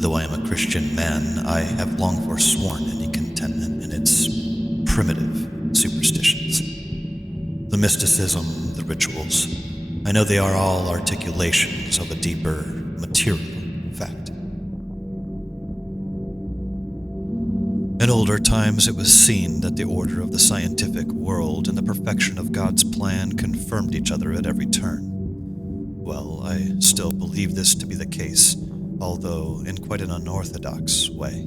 Though I am a Christian man, I have long forsworn any contentment in its primitive superstitions. The mysticism, the rituals, I know they are all articulations of a deeper material fact. In older times, it was seen that the order of the scientific world and the perfection of God's plan confirmed each other at every turn. Well, I still believe this to be the case, although in quite an unorthodox way.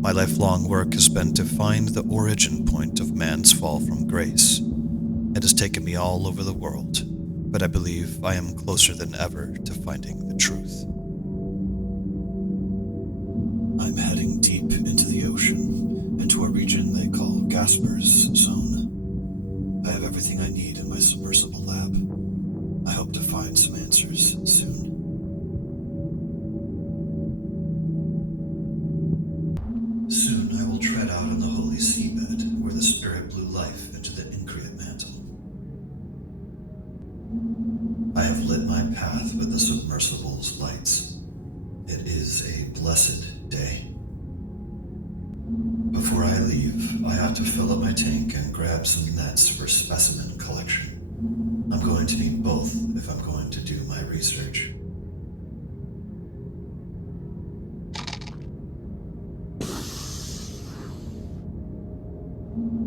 My lifelong work has been to find the origin point of man's fall from grace. It has taken me all over the world, but I believe I am closer than ever to finding the truth. I'm heading deep into the ocean, into a region they call Gasper's Zone. I have everything I need in my submersible lab. I hope to find some answers soon. Soon I will tread out on the holy seabed, where the Spirit blew life into the increate mantle. I have lit my path with the submersible's lights. It is a blessed day. Before I leave, I ought to fill up my tank and grab some nets for specimen collection. I'm going to need both if I'm going to do my research.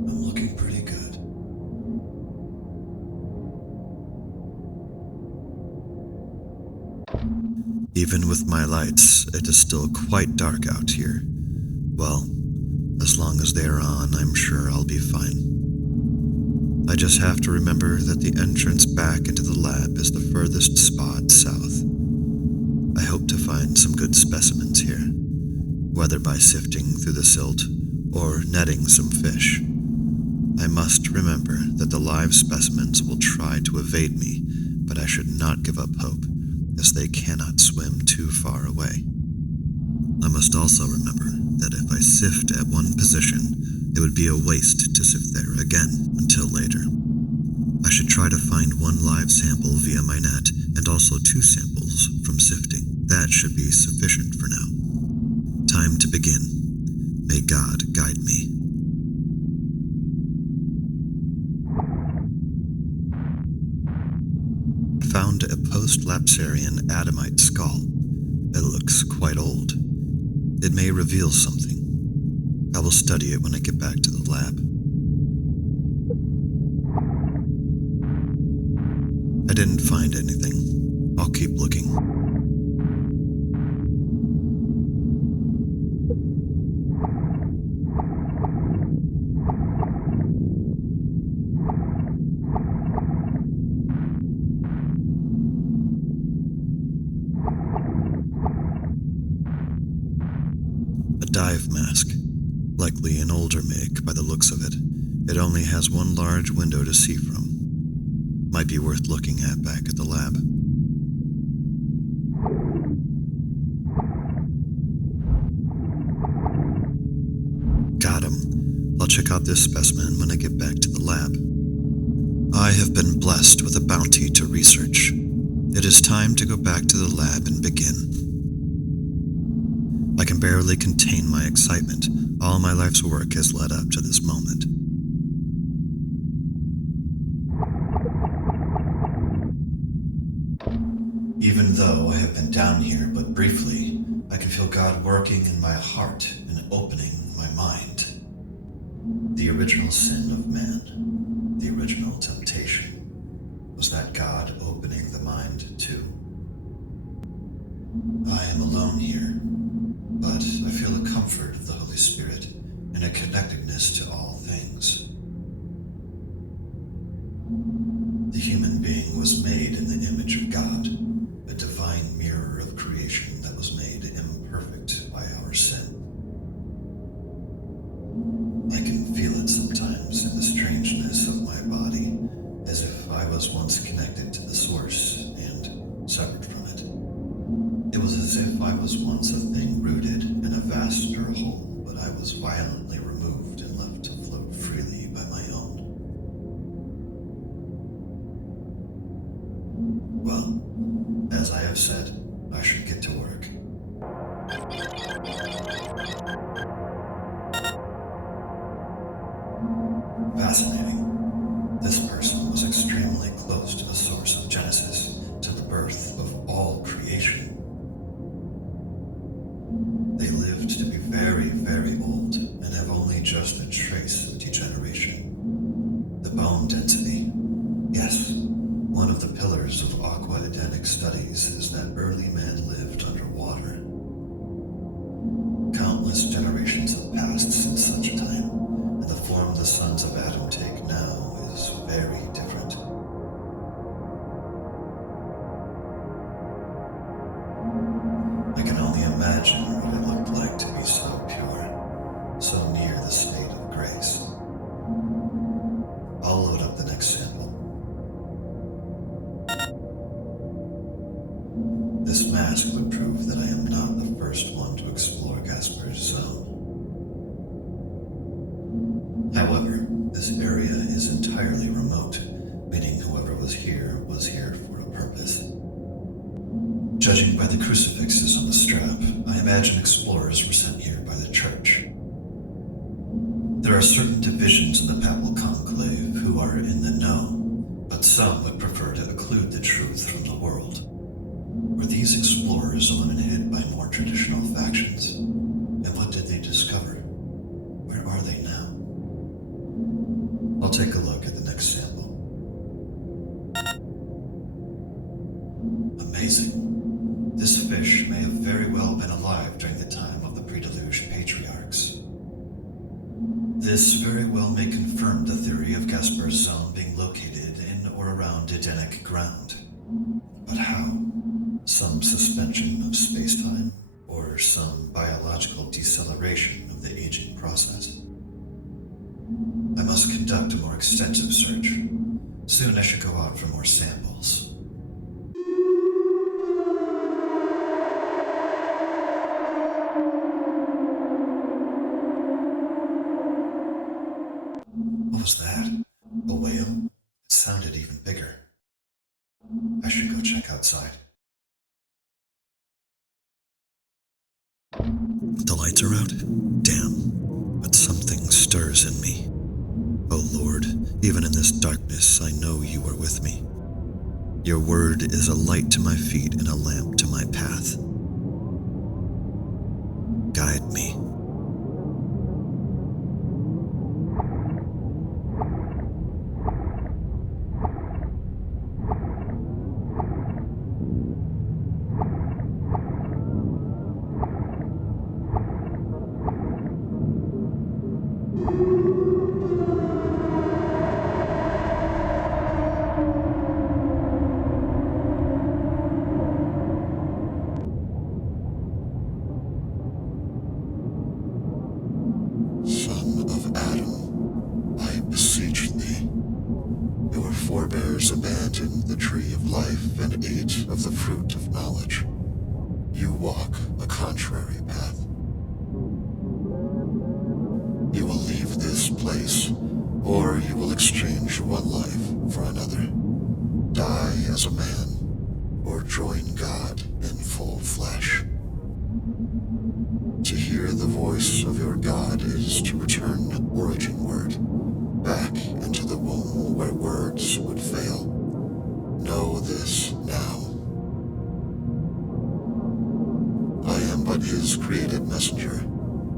I'm looking pretty good. Even with my lights, it is still quite dark out here. Well, as long as they are on, I'm sure I'll be fine. I just have to remember that the entrance back into the lab is the furthest spot south. I hope to find some good specimens here, whether by sifting through the silt or netting some fish. I must remember that the live specimens will try to evade me, but I should not give up hope, as they cannot swim too far away. I must also remember that if I sift at one position, it would be a waste to sift there again until later. I should try to find one live sample via my net and also 2 samples from sifting. That should be sufficient for now. Time to begin. May God guide me. I found a post-Lapsarian Adamite skull. It looks quite old. It may reveal something. I will study it when I get back to the lab. I didn't find anything. I'll keep looking. A dive mask. Likely an older make by the looks of it. It only has one large window to see from. Might be worth looking at back at the lab. Got him. I'll check out this specimen when I get back to the lab. I have been blessed with a bounty to research. It is time to go back to the lab and begin. I can barely contain my excitement. All my life's work has led up to this moment. Even though I have been down here but briefly, I can feel God working in my heart and opening my mind. The original sin of man, the original temptation, was that God opening the mind too? I am alone here, but I feel the comfort of the Holy Spirit and a connectedness to all things. The human being was made in the image of God, a divine mirror of creation that was made imperfect by our sin. I can feel it sometimes in the strangeness of my body, as if I was once connected to the source and separate from it. It was as if I was once a thing rooted in a vaster whole, but I was violently removed and left to float freely by my own. Well, have said, I should get to work. Fascinating. This person was extremely close to the source of Genesis, to the birth of all creation. They lived to be very, very old and have only just a trace of degeneration. The bone density. Yes, one of the pillars of aqua-Edenic studies is that early man lived underwater. Countless generations have passed since such a time, and the form the sons of Adam take now is very different. I can only imagine what it looked like to be so pure, so near the state of grace. I'll load up the next sample. This mask would prove that I am not the first one to explore Gasper's zone. However, this area is entirely remote, meaning whoever was here for a purpose. Judging by the crucifixes on the strap, I imagine explorers were sent here by the church. There are certain divisions in the Papal Conclave who are in the know, but some would prefer to occlude the truth from the world. Were these explorers eliminated by more traditional factions? And what did they discover? Where are they now? I'll take a look at the next sample. Amazing. This fish may have very well been alive during the time of the pre-deluge patriarchs. This very well may confirm the theory of Gasper's zone being located in or around Edenic ground. But how? Some suspension of space-time, or some biological deceleration of the aging process? I must conduct a more extensive search. Soon I should go out for more samples. What was that? A whale? It sounded even bigger. I should go check outside. The lights are out? Damn. But something stirs in me. Oh Lord, even in this darkness, I know you are with me. Your word is a light to my feet and a lamp to my path. Guide me. Forebears abandoned the tree of life and ate of the fruit of knowledge. You walk a contrary path. You will leave this place, or you will exchange one life for another. Die as a man, or join God in full flesh. To hear the voice of your God is to return originward, back into the womb where words would fail. Know this now. I am but his created messenger.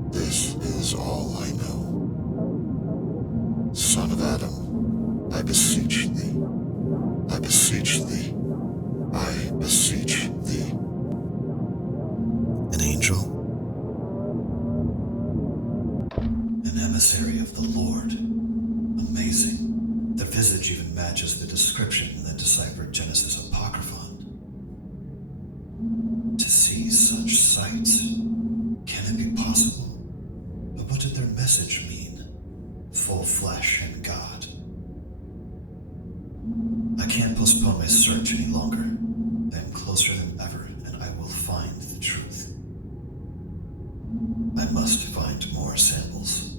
This is all I know. Son of Adam, I beseech thee. I beseech thee. I beseech thee. An angel? An emissary of the Lord. Amazing. The visage even matches the description in the deciphered Genesis Apocryphon. To see such sights, can it be possible? But what did their message mean? Full flesh and God. I can't postpone my search any longer. I am closer than ever, and I will find the truth. I must find more samples.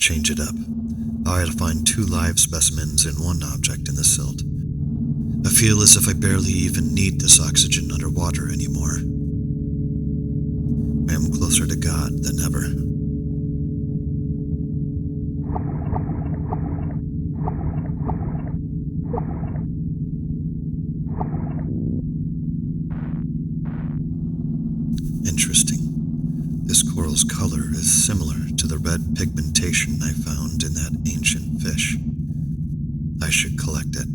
change it up. I had to find two live specimens and one object in the silt. I feel as if I barely even need this oxygen underwater anymore. I am closer to God than ever. Interesting. This coral's color is similar to the red pigmentation I found in that ancient fish. I should collect it.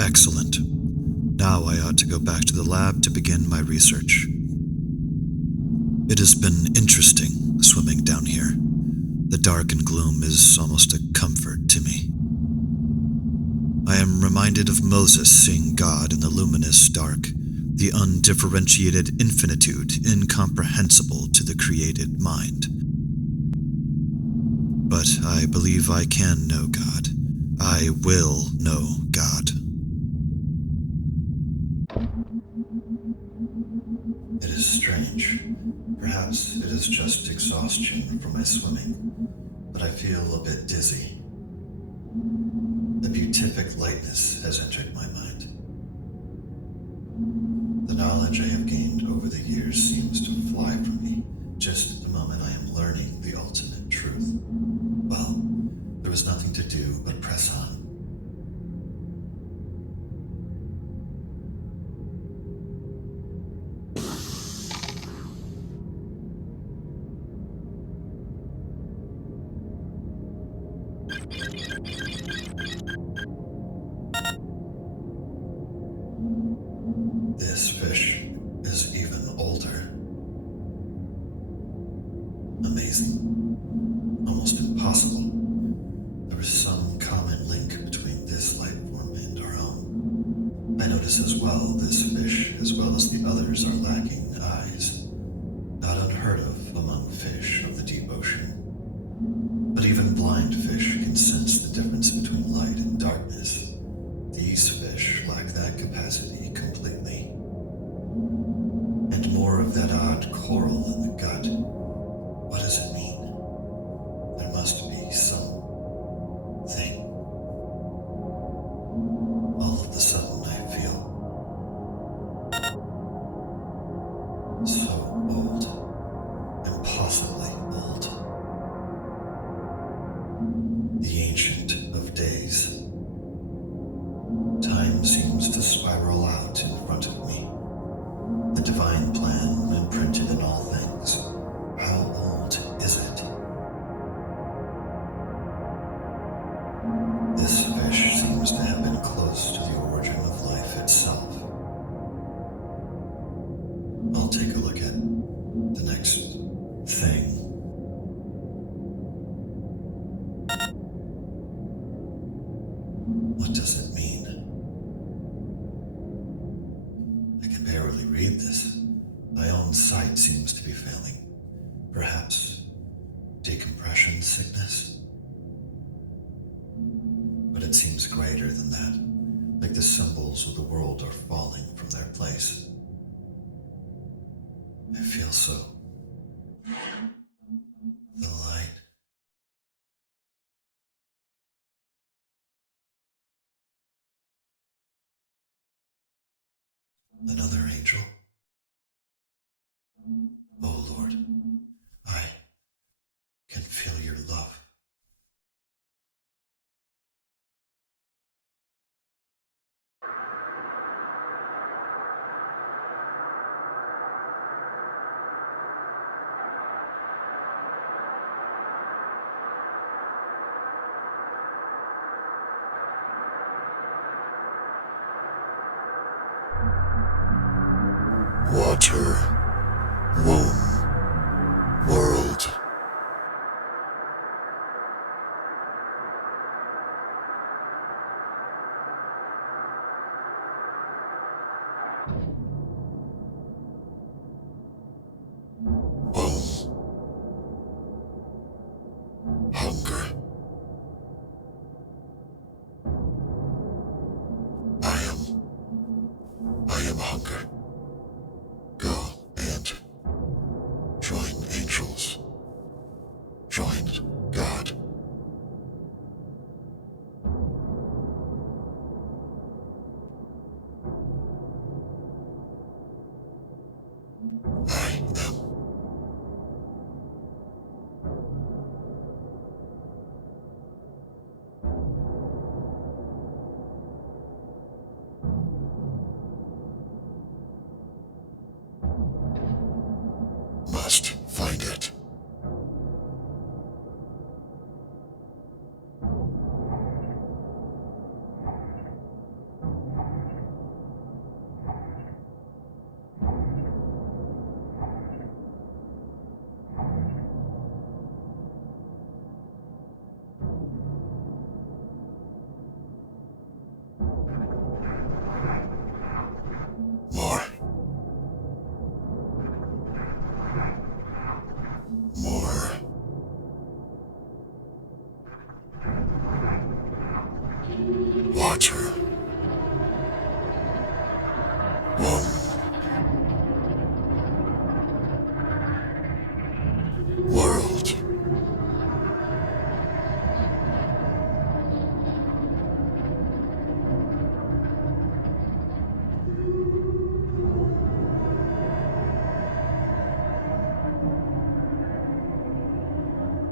Excellent. Now I ought to go back to the lab to begin my research. It has been interesting swimming down here. The dark and gloom is almost a comfort to me. I am reminded of Moses seeing God in the luminous dark, the undifferentiated infinitude incomprehensible to the created mind. But I believe I can know God. I will know God. It is strange. Perhaps it is just exhaustion from my swimming, but I feel a bit dizzy. A beatific lightness has entered my mind. The knowledge I have gained over the years seems to fly from me, just at the moment I am learning the ultimate truth. Well, there was nothing to do but press on. This fish is even older. Amazing. Almost impossible. There is some common link between this life form and our own. I notice as well this fish, as well as the others, are lacking eyes. Not unheard of among fish of the deep ocean. But even blind fish can sense the difference between light and darkness. These fish lack that capacity completely. And more of that odd coral in the gut. What does it mean? There must be something. All of a sudden I feel so old. Impossibly old. The ancient of days. Time seems to spiral out in front of me. The divine plan imprinted in all things. How old is it? This fish seems to have been close to the origin of life itself. I'll take a look at the next thing. What does it mean? I can barely read this. My own sight seems to be failing. Perhaps decompression sickness? But it seems greater than that, like the symbols of the world are falling from their place. I feel so. The light. Another angel. Oh unexplored. I can feel your love. Water, womb, world. Womb, hunger. I am hunger. Go and join angels. Join God. I am. Must find it. More. More. Water.